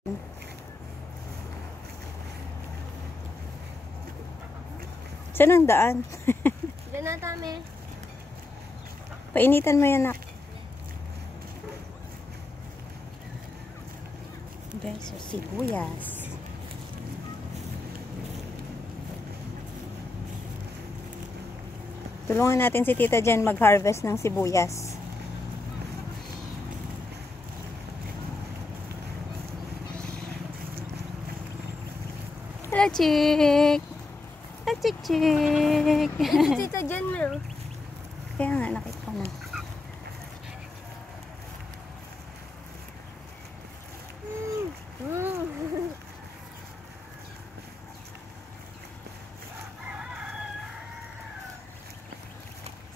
Saan ang daan? Diyan na tami. Painitan mo yan, nak. Guys, so sibuyas. Tulungan natin si tita dyan mag-harvest ng sibuyas. Hello, chick! Hello, chick! Ito tita dyan mo. Kaya nga, nakita ko na.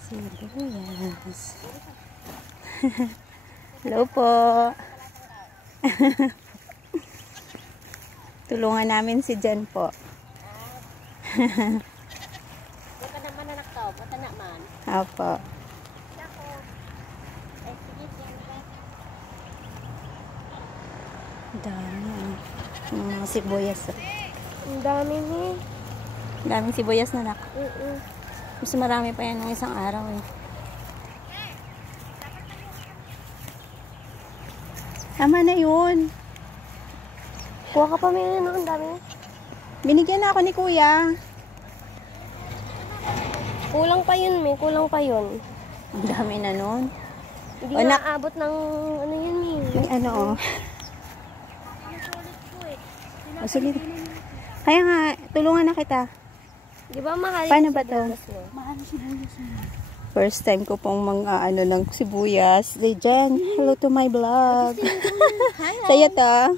Sibuyas. Hello po. Tulungan namin si Jen po. Baka naman anak tao, bata naman. Apo. Dami. Mga sibuyas. Ang dami ni. Daming sibuyas na nak. Mas marami pa yan ng isang araw eh. Tama na yun. Kuha ka pa may ano, ang dami. Binigyan na ako ni kuya. Kulang pa yun, may kulang pa yun. Ang dami na nun. Hindi O, naaabot ng ano yun eh. Yung ano oh. O sige. Kaya nga, tulungan na kita. Di ba mahal? Paano ba to? Mahal sibuyas mo. First time ko pong mga ano ng sibuyas. Hey Jen, hello to my vlog. Sa'yo to?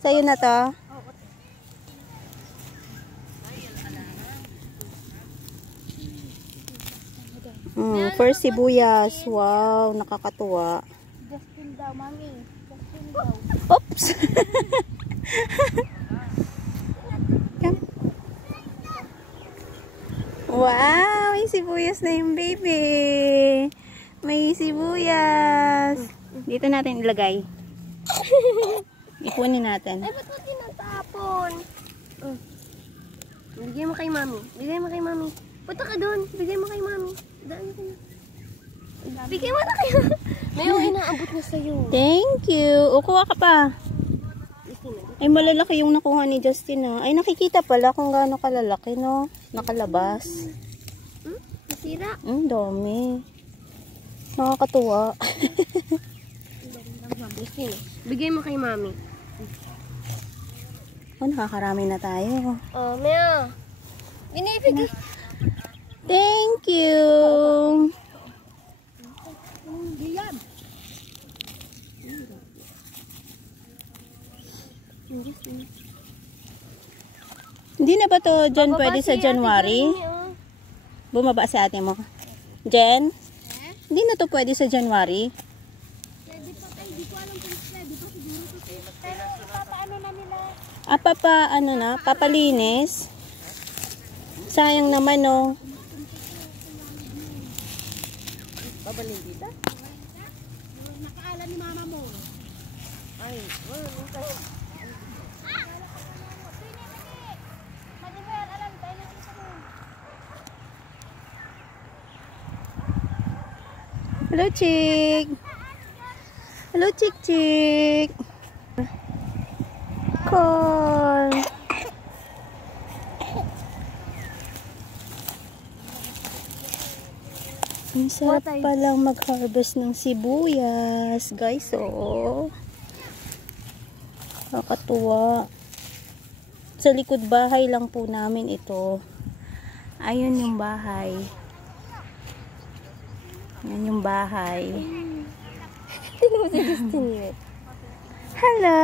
Sa'yo na to? First sibuyas. Wow, nakakatuwa. Justin daw, mami. Justin daw. Oops! Wow! May sibuyas na yung baby. May sibuyas. Dito natin ilagay. Ipunin natin. Ay, ba't mo tinatapon? Bigay mo kay mami. Bigay mo kay mami. Punta ka doon. Bigay mo kay mami. Daan ka na. Bigay mo na kayo. May yung inaabot na sa'yo. Thank you. O, kuha ka pa. Ay, malalaki yung nakuha ni Justin, ha. Ay, nakikita pala kung gaano kalalaki, no? Nakalabas. Nasira? Dami. Nakakatuwa. Bigay mo kay mami. Oh, nakakarami na tayo. Oh, Mea. Binibigay. Thank you. Hindi na ba to, Jen, pwede sa January? Bumaba sa ate mo. Jen? Hindi na to pwede sa January? Pwede pa kayo. Di ko alam kung pwede pa siguro. Pero papaano na nila? Ano na, papalinis. Sayang naman, no. Babalin dito? Nakaalam ni mama mo. Ay, wala. Hello, chick. Hello, chick, chick. Call. Ang sarap palang mag-harvest ng sibuyas, guys, oh. Nakakatuwa. Sa likod bahay lang po namin ito. Ayun yung bahay. Yan yung bahay. Tingnan mo si Justin yun. Hello!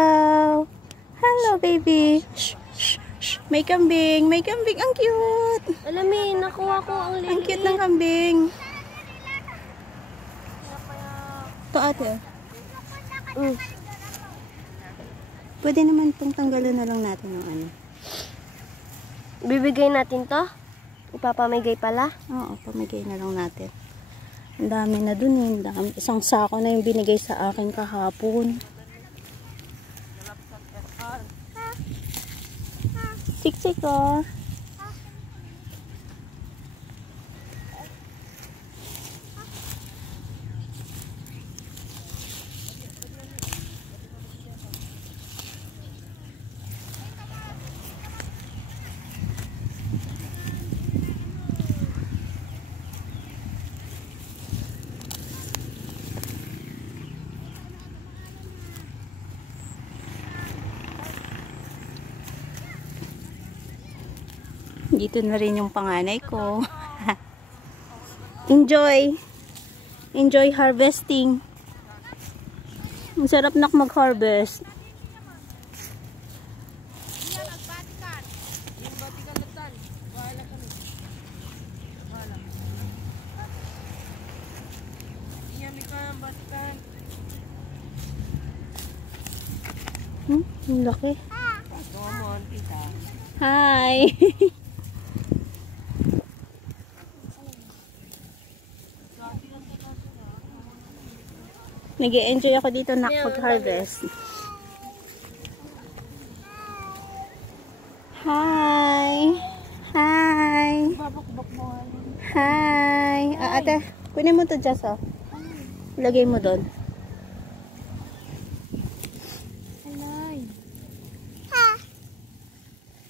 Hello, baby! Shh, shh, shh. May kambing! May kambing! Ang cute! Alam mo, nakuha ko ang liliit. Ang cute ng kambing! Ito, ate. Pwede naman pong tanggalan na lang natin ng ano. Bibigay natin to? Ipapamigay pala? Oo, pamigay na lang natin. Ang dami na dun eh. Isang sako na yung binigay sa akin kahapon. Chik-chik oh. Dito na rin yung panganay ko. Enjoy. Enjoy harvesting. Ang sarap nak mag-harvest. Ang laki. Hi. Nag-e-enjoy ako dito nak pag-harvest. Hi! Hi! Hi! Ate, kunin mo to Jess oh. Lagay mo doon.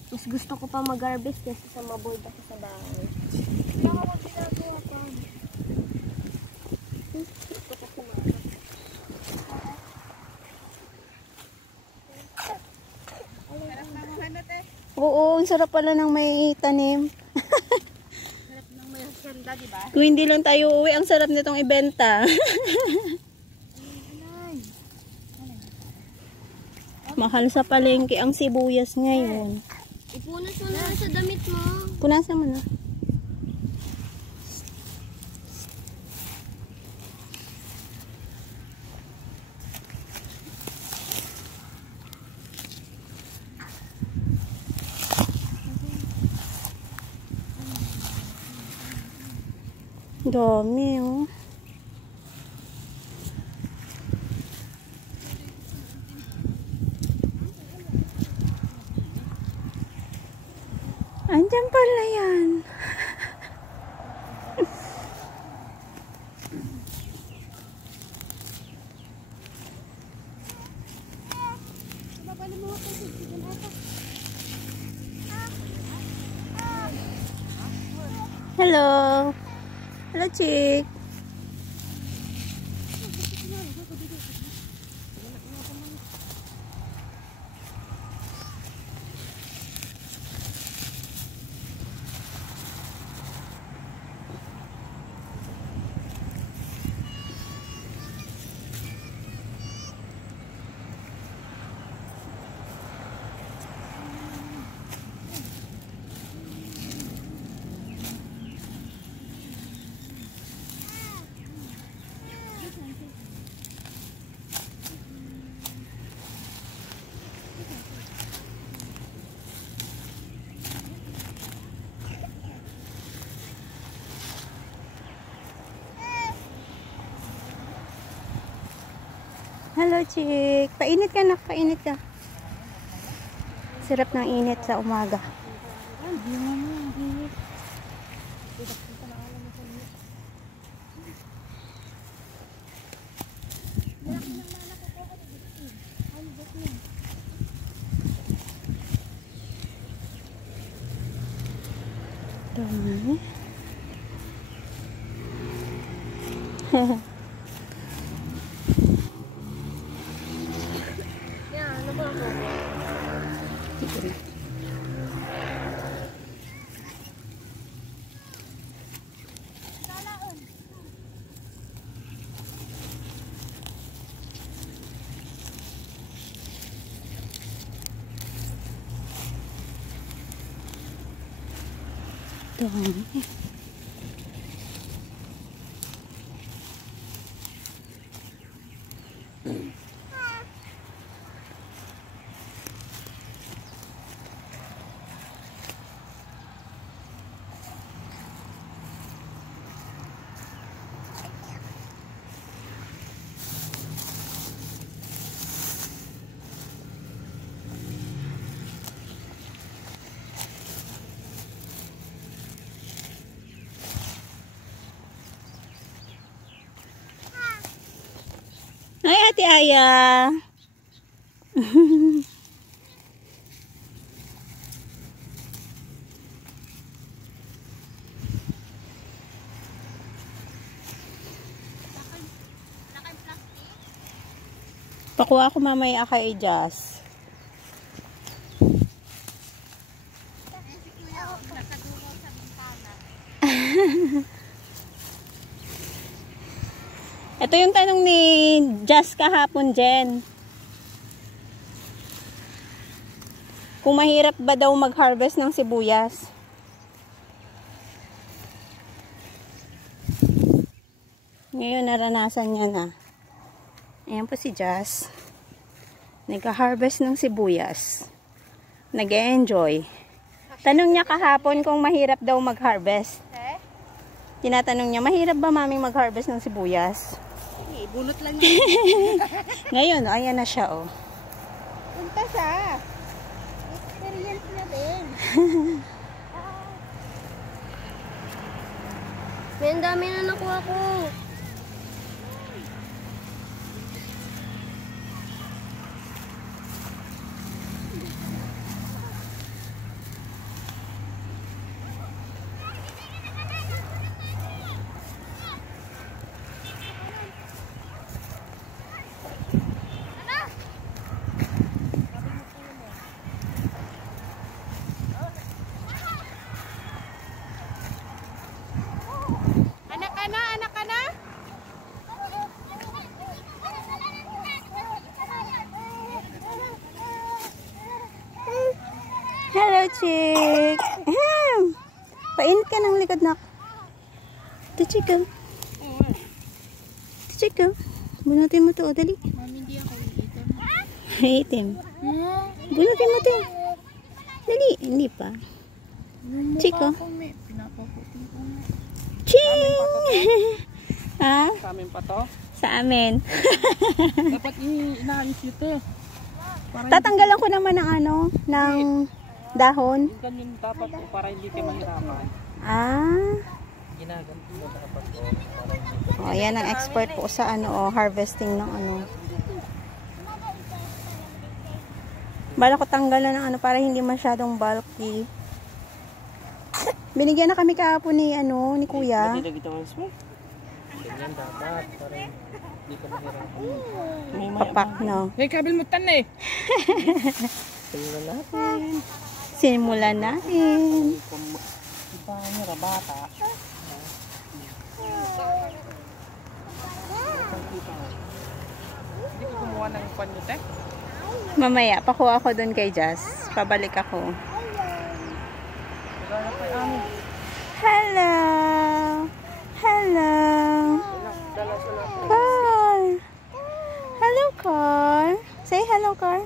Mas gusto ko pa mag-harvest kasi sa maboard ako sa bahay. Oo, ang sarap pala ng may tanim. Sarap ng may sanda, diba? Kung hindi lang tayo uuwi, ang sarap nitong ibenta. Mahal sa palengke ang sibuyas ngayon. Ipunas mo na sa damit mo. Punasan mo na. Dami oh. Andiyan pala yan. Hello. Hello, chick. Hello, chick. Painit ka, nak. Painit ka. Sarap ng init sa umaga. Dami. Ano ba ako? Dami. Aya. Pakuha ako mamaya kay Jazz. Ito yung tanong ni Jazz kahapon, Jen. Kung mahirap ba daw mag-harvest ng sibuyas? Ngayon naranasan niya na. Ayan po si Jazz. Nag-harvest ng sibuyas. Nag-enjoy. Tanong niya kahapon kung mahirap daw mag-harvest. Tinatanong niya, mahirap ba maming mag-harvest ng sibuyas? Bunot lang yun. Ngayon, ayan na siya, oh. Punta siya. Experience na din. May ang dami na nakuha ko. Anak ka na? Hello, chick. Ahem. Painit ka ng likod na. Ito, chick. Ito, chick. Bunutin mo to. Dali. Mami, hindi ako iitim. Itim. Bunutin mo to. Dali. Hindi pa. Chick, oh. Pinapaputin ko nga. Ching! Ha? Sa amin pa to? Sa amin. Dapat inaayos ito. Tatanggalan ko naman ng ano, ng dahon. Yung ganyan dapat po para hindi kayo mahirapan. Ah. Ginaganto mo dapat po. Oh, yan ang expert po sa ano, oh, harvesting ng ano. Bala ko tanggalan ng ano para hindi masyadong bulky. Binigyan na kami kahapon ni ano, ni Kuya. Hindi na gitawang mo. Ganyan dapat para hindi ka mahirapan. Papak na. May kabil mo tan eh. Simulan natin. Simulan natin. Di pa nira bata. Hindi ko kumuha ng panyute. Mamaya, pakuha ako dun kay Jazz. Pabalik ako. Gaya pa amin. Hello! Hello! Car! Hello, Car! Say hello, Car!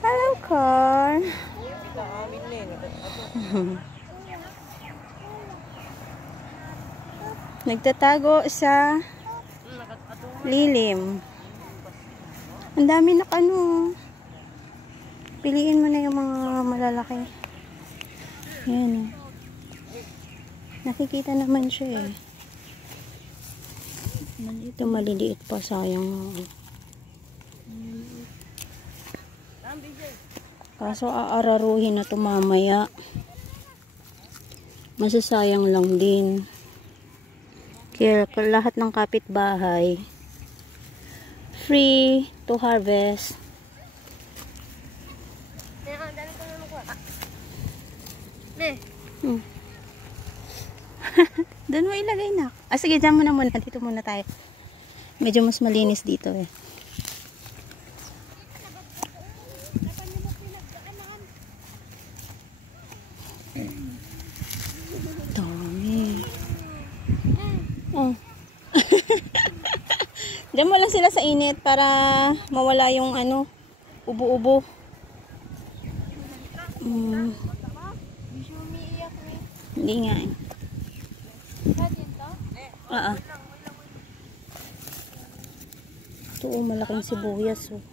Hello, Car! Kita amin eh. Nagtatago sa lilim. Ang dami na ano. Piliin mo na yung mga malalaki. Yan, oh. Nakikita naman siya eh. Ito maliliit pa, sayang. Kaso aararuhin na ito mamaya. Masasayang lang din. Kaya lahat ng kapitbahay free to harvest. Dali ko na nakuha. Ne. Doon mo ilagay na. Sige, dyan mo na muna. Dito muna tayo. Medyo mas malinis dito eh. Dami. Oh. Diyan mo lang sila sa init para mawala yung ano, ubo-ubo. Hindi nga eh. Oo. Ito oh, malaking sibuyas oh.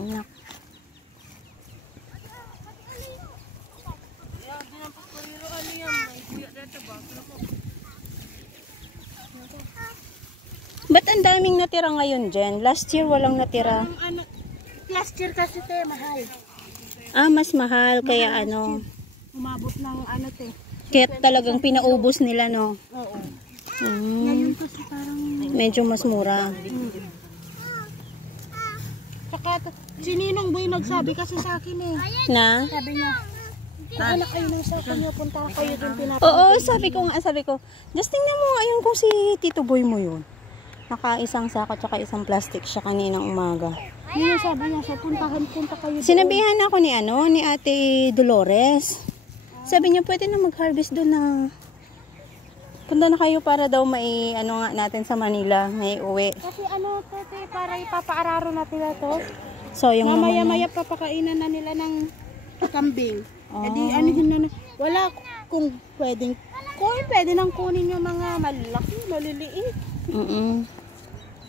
Anak. Ba't ang daming natira ngayon, Jen? Last year walang natira. Ano, last year kasi te, mahal. Ah, mas mahal. Kaya ano. Umabot ng ano te. Kaya talagang pinaubos nila, no? Oo. Mm, Kasi parang... medyo mas mura. Saka, si Ninong Boy nagsabi kasi sa akin eh. Na? Sabi niya, anak kayo nang sa akin niyo, punta kayo dun Oo, sabi ko, just tingnan mo ayun kung si Tito Boy mo yun. Naka-isang sako tsaka isang plastic siya kaninang umaga. Yun yung sabi niya, so punta kayo dun. Sinabihan ako ni Ate Dolores. Sabi niya pwede na mag-harvest doon na. Punta na kayo para daw may ano nga natin sa Manila, may uwi. Kasi ano to, te, para ipapaararo natin na to. So yung Mamaya-maya papakainan na nila ng kambing. E di anuhin na, wala kung pwede nang kunin yung mga malaki, maliliit.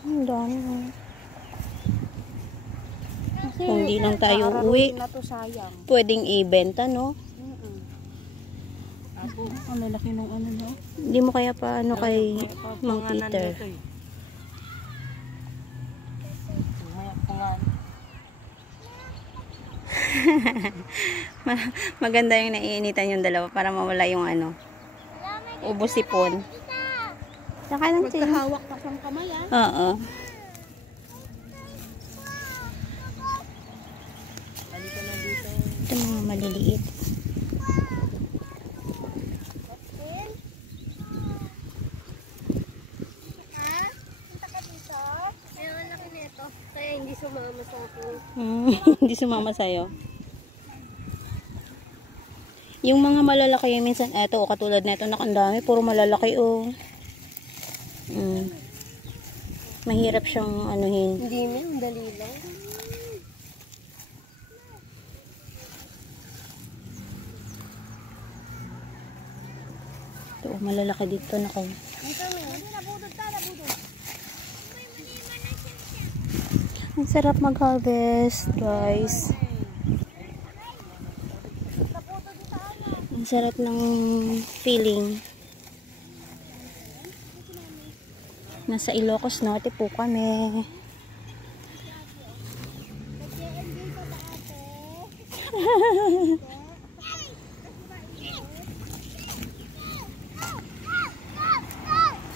Ang dami. Kasi Kung di lang tayo uwi, na to, sayang. pwedeng ibenta, no? Ang lalaki nung ano no? Hindi mo kaya pa ano kay Mang Peter. Maganda yung naiinitan yung dalawa para mawala yung ano. Ubos sipon. Saka lang siya. Magkahawak pa ng kamay ah. Oo. Ito mga maliliit. Kaya hindi sumama sa akin. Hindi sumama sa'yo. Yung mga malalaki, minsan, eto, katulad nito, nakandami, puro malalaki, oh. Mahirap siyang anuhin. Hindi na, ang dali lang. Ito, malalaki dito, nako. Ang sarap mag-harvest, guys. Ang sarap ng feeling. Nasa Ilocos Norte po kami.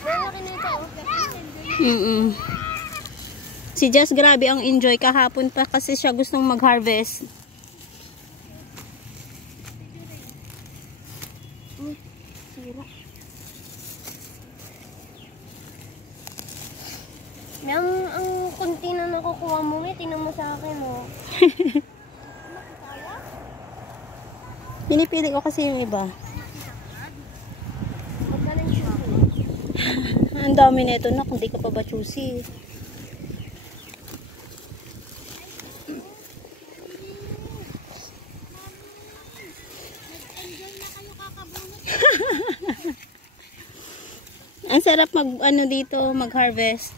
Malaki na ito. Si Jess grabe ang enjoy kahapon pa kasi siya gustong mag-harvest. Ang kunti na nakukuha mo, tingnan mo sa akin, oh. Pinipili ko kasi yung iba. Ang dami nito na, kung di ka pa ba choosy. Ang sarap mag-harvest.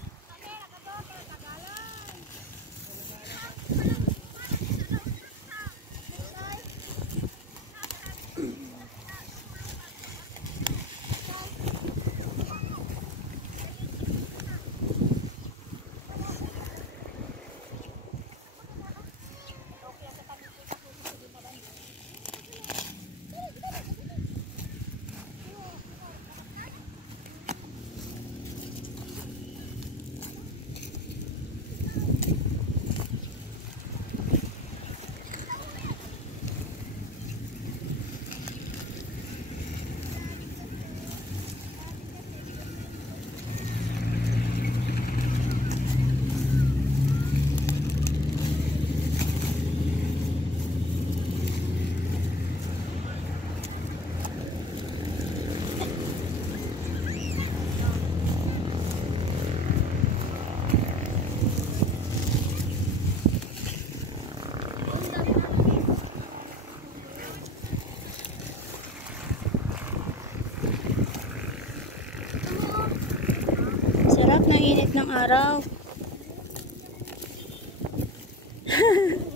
Sarap ng init ng araw.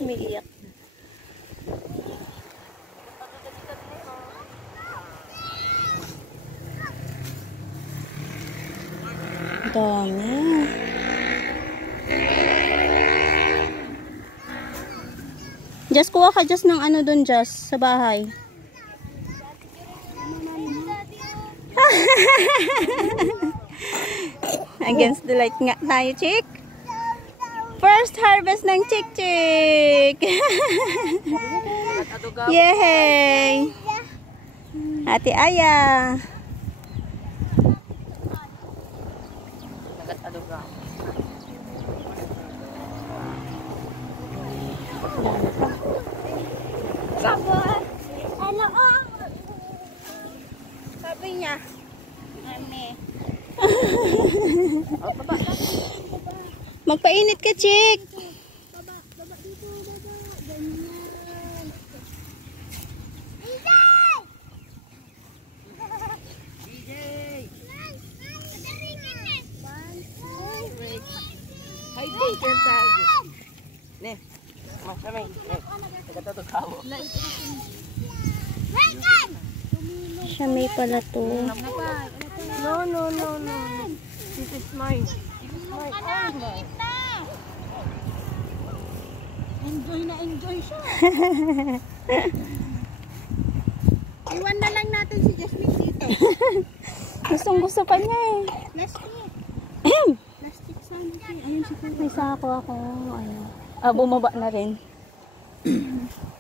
Umiiyak. Dami. Just kuha ka just ng ano dun just sa bahay. Against the light nga tayo, chick. First harvest ng chick-chick. Yay! Ate Aya. Sabi niya, Mami. Magpainit ka, chick. Baba dito, baba. Ganyan. Ay, di ka tayo. Ne. Masamay. Nagkatotoo ka mo. Siya may pala to. No. This is mine. Enjoy siya. Iwan na lang natin si Jasmine dito. Gustong gusto pa niya eh. Plastic sana siya. Ayun si Kuya. May sako ako. Ayun. Bumaba na rin.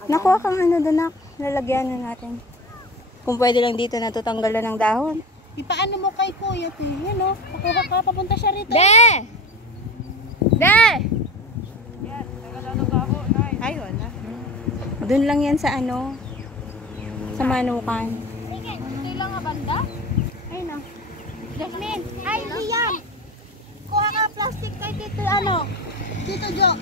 Nakuha kang ano doon na. Lalagyan na natin. Kung pwede lang dito na tutanggalan ng dahon. Ipaano mo kay Kuya to? Yan o. Pakuha ka, papunta siya rito. De! Ayun na. Doon lang yan sa ano. Sa manukan. Kailan nga banda? Ayun o. Jasmine, ay Liam. Kuha ka plastic kay Tito ano. Tito Jo.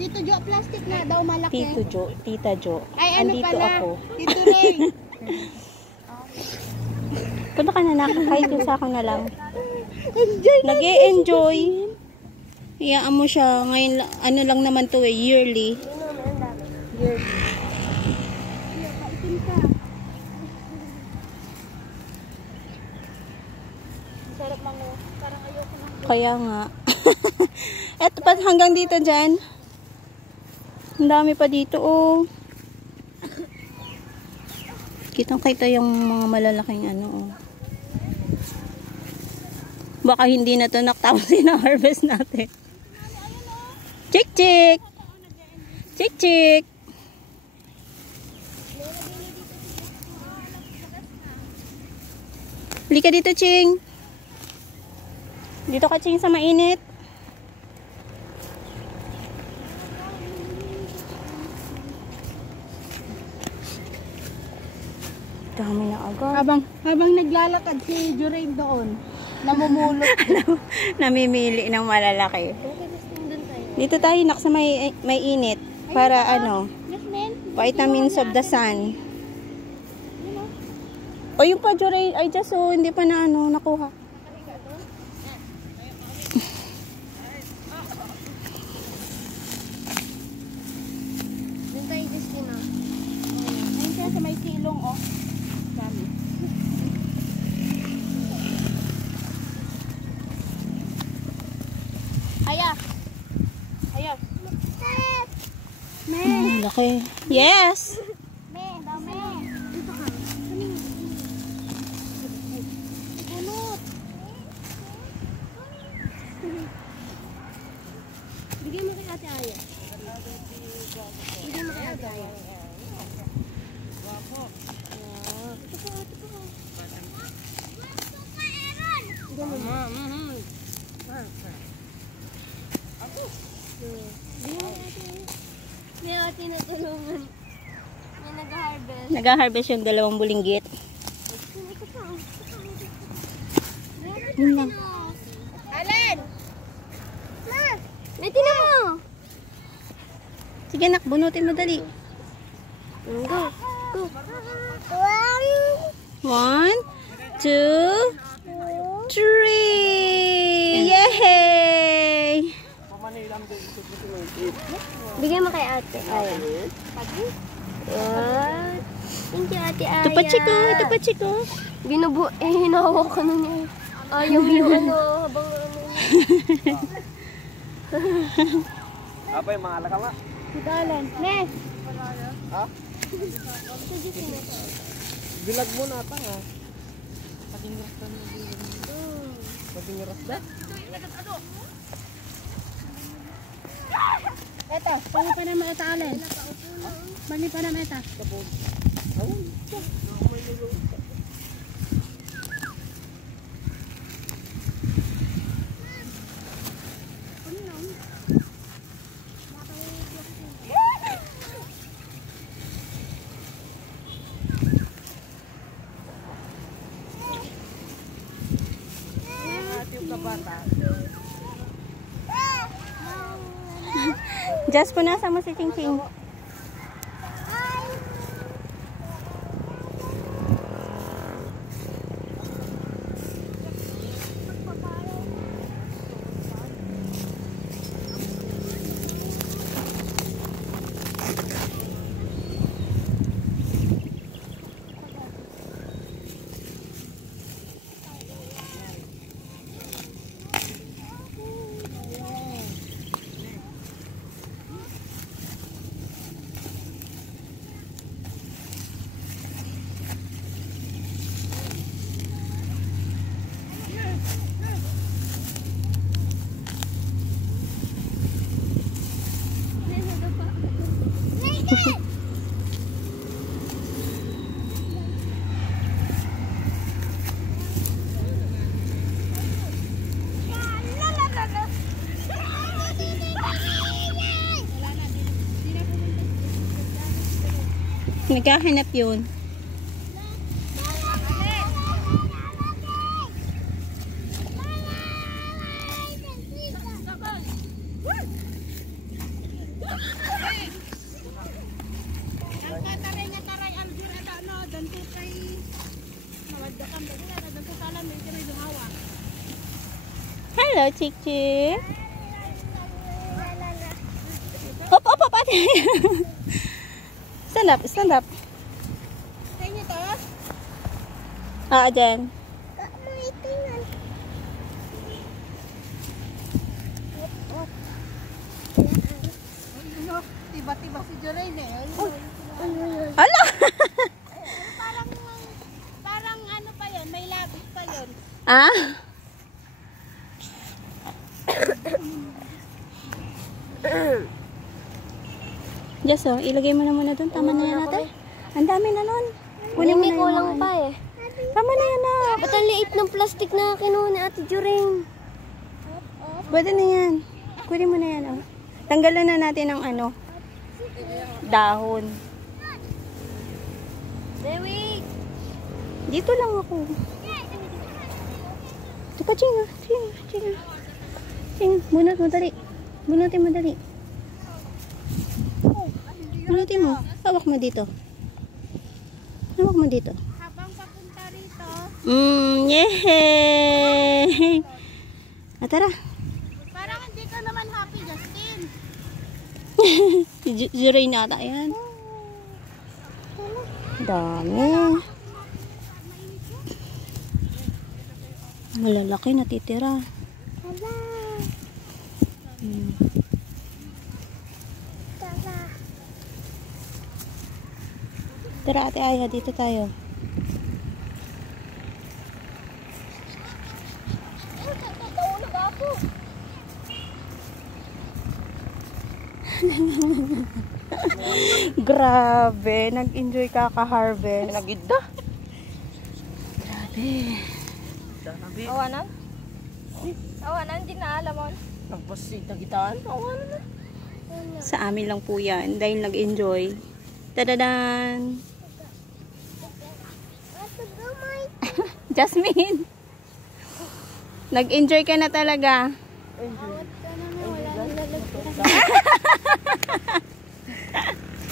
Tito Jo, plastic na daw malaki. Tito Jo, Tita Jo. Ay ano Andito pala? ako. Tito Ray. Punta ka na na. Kahit yung sako na lang. Enjoy na. Nag-e-enjoy. Iyaan mo siya. Ngayon, ano lang naman to eh. Yearly. Kaitin ka. Sarap mango. Parang ayoko na. Kaya nga. Eto pa hanggang dito dyan. Ang dami pa dito oh. Kitang-kita yung mga malalaking ano oh. Baka hindi na to nakatapos na-harvest natin. Chick-chick! Chick-chick! Halika dito, Ching. Dito ka, Ching, sa mainit. Dami na agad. Habang naglalakad si Jurain doon, namumulot. Namimili ng malalaki. Dito tayo nak sa may init. Para ano, vitamins of the sun. O yung pa Jurain, ay just so, hindi pa na ano, nakuha. Doon tayo, Justina. Ayun siya sa may silong, oh. Dami. Aya. Laki. Yes! Dami. Dito ka. Bunot. Bigyan mo kay Ate Aya. Bigyan mo kay Ate Aya. May ate na tulungan. May nag-harvest. Nag-harvest yung 2 bulinggit. Yun lang. Alin? May tinan mo! Sige nak, bunutin mo dali. Go! Go! 1, 2, 3! Yay! Bigyan mo kay Ate Aya. What? Thank you, Ate Aya. Ito pa chiko, ito pa chiko. Hinahawak ka na niya. Ayaw yung ano, habang ano. Apa yung mga alakala? Dalan. Ne. Ha? Bilag mo na pa ha. Patingras ka na. Patingras na? Eto, pangi pa naman ito alin. Pangi pa naman ito. Just punasan mo si Ching Ching. Naghahanap yun. Hello, Chick Chick. Hop, hop, hop. Stand up, stand up. Sa inyo to? Dyan. Tiba-tiba si Jorain eh. Ala! Parang ano pa yun, may labis pa yun. Ah? Just ilagay mo na muna doon. Tama na yan natin. Ang dami na nun. Kunin mo na Hindi ko yung lang mga pa ano. eh. Tama na yan na. Ba't ang liit ng plastic na kinuha ni Ate Jorain? Pwede na yan. Kunin mo na yan. Oh. Tanggalan na natin ang ano. Dahon. Dewi! Dito lang ako. Ito pa, Ching. Ching. Ching. Ching. Bunot mo dali. Bunutin mo dali. Bunutin mo. Hawak mo dito. Hawak mo dito. Habang papunta rito, Yehey! Tara. parang hindi ka naman happy, Justin. Zuray na ata yan. Dami. Malalaki natitira. Tara Ate Aya, dito tayo. Grabe, nag-enjoy ka ka-harvest. Nagidda. Grabe. Awanan? Awanan, di na alam mo. Nagpasita gitaan. Awan na. Sa amin lang po yan, dahil nag-enjoy. Tadadan! Jasmine! Nag-enjoy ka na talaga.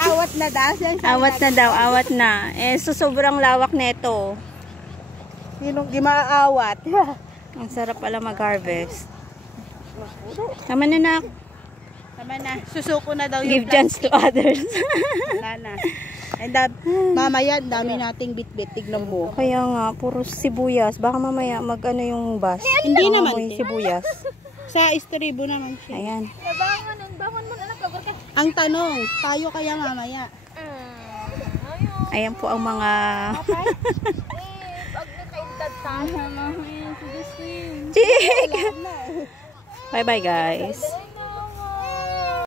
Awat na daw. Awat na daw, awat na. Eh, so sobrang lawak nito. Sinong di maaawat? Ang sarap pala mag-harvest. Tama na nak. Tama na. Susuko na daw Give yung chance to others. Wala na. And that, mamaya, dami nating bit-bit. Tignan mo. Kaya nga, puro sibuyas. Baka mamaya mag-ano yung bus. Hindi Baka naman, amoy te. sibuyas. Sa istribo naman siya. Ayan. Bangon mo na lang. Pagod ka. Ang tanong, tayo kaya mamaya? Ayan po ang mga... Pag nakaintad tayo. Chick! Bye-bye guys.